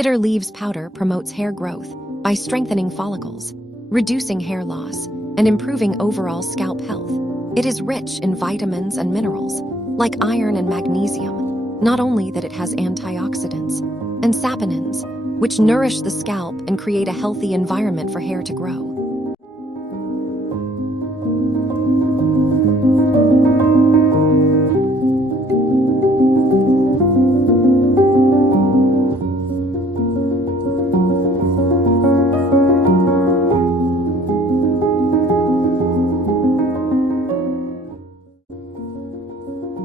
Cider leaves powder promotes hair growth by strengthening follicles, reducing hair loss, and improving overall scalp health. It is rich in vitamins and minerals, like iron and magnesium, not only that it has antioxidants, and saponins, which nourish the scalp and create a healthy environment for hair to grow.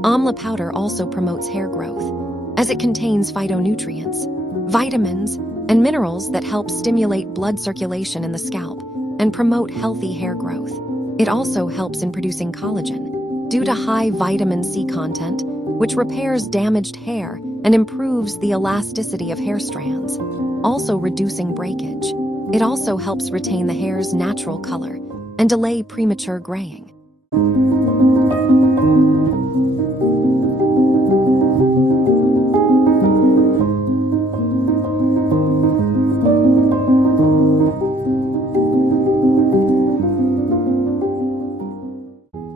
Amla powder also promotes hair growth, as it contains phytonutrients, vitamins, and minerals that help stimulate blood circulation in the scalp and promote healthy hair growth. It also helps in producing collagen, due to high vitamin C content, which repairs damaged hair and improves the elasticity of hair strands, also reducing breakage. It also helps retain the hair's natural color and delay premature graying.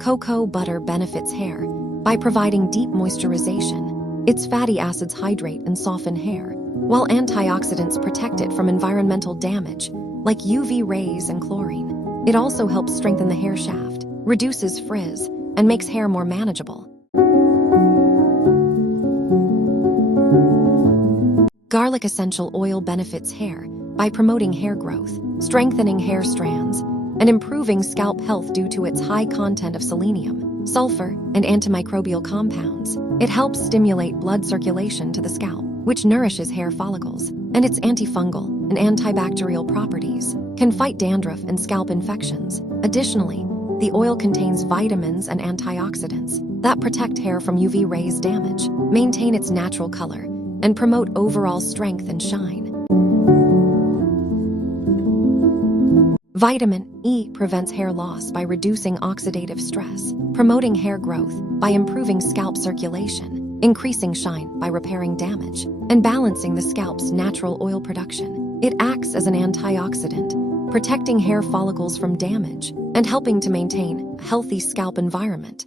Cocoa butter benefits hair by providing deep moisturization. Its fatty acids hydrate and soften hair, while antioxidants protect it from environmental damage like UV rays and chlorine. It also helps strengthen the hair shaft, reduces frizz, and makes hair more manageable. Garlic essential oil benefits hair by promoting hair growth, strengthening hair strands, and improving scalp health due to its high content of selenium, sulfur, and antimicrobial compounds. It helps stimulate blood circulation to the scalp, which nourishes hair follicles, and its antifungal and antibacterial properties can fight dandruff and scalp infections. Additionally, the oil contains vitamins and antioxidants that protect hair from UV rays damage, maintain its natural color, and promote overall strength and shine. Vitamin E prevents hair loss by reducing oxidative stress, promoting hair growth by improving scalp circulation, increasing shine by repairing damage, and balancing the scalp's natural oil production. It acts as an antioxidant, protecting hair follicles from damage and helping to maintain a healthy scalp environment.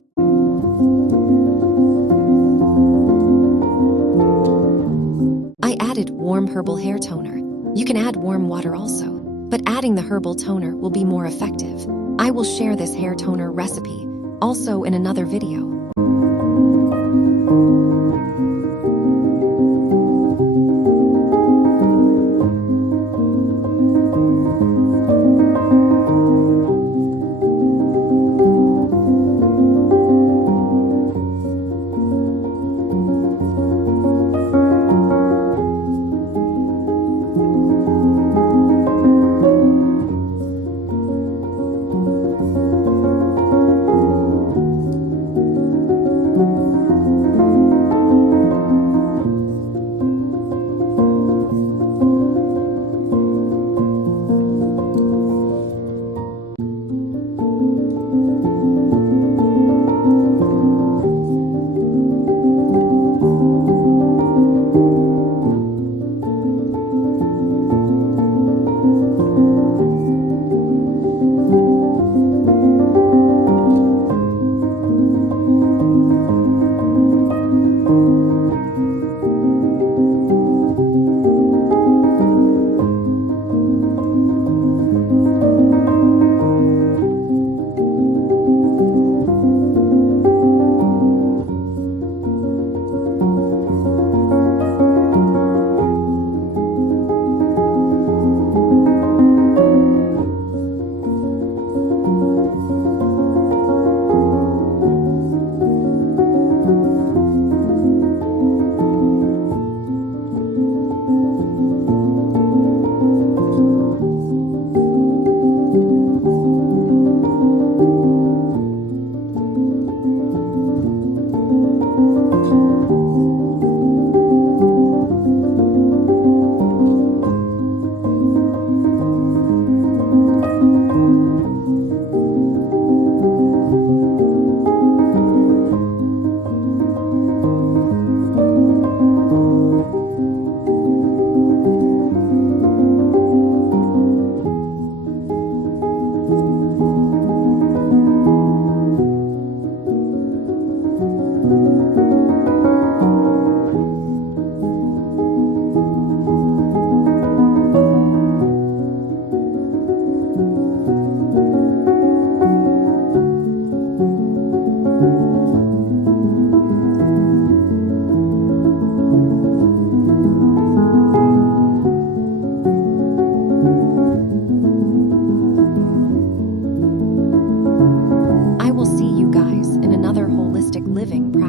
I added warm herbal hair toner. You can add warm water also, but adding the herbal toner will be more effective. I will share this hair toner recipe also in another video. living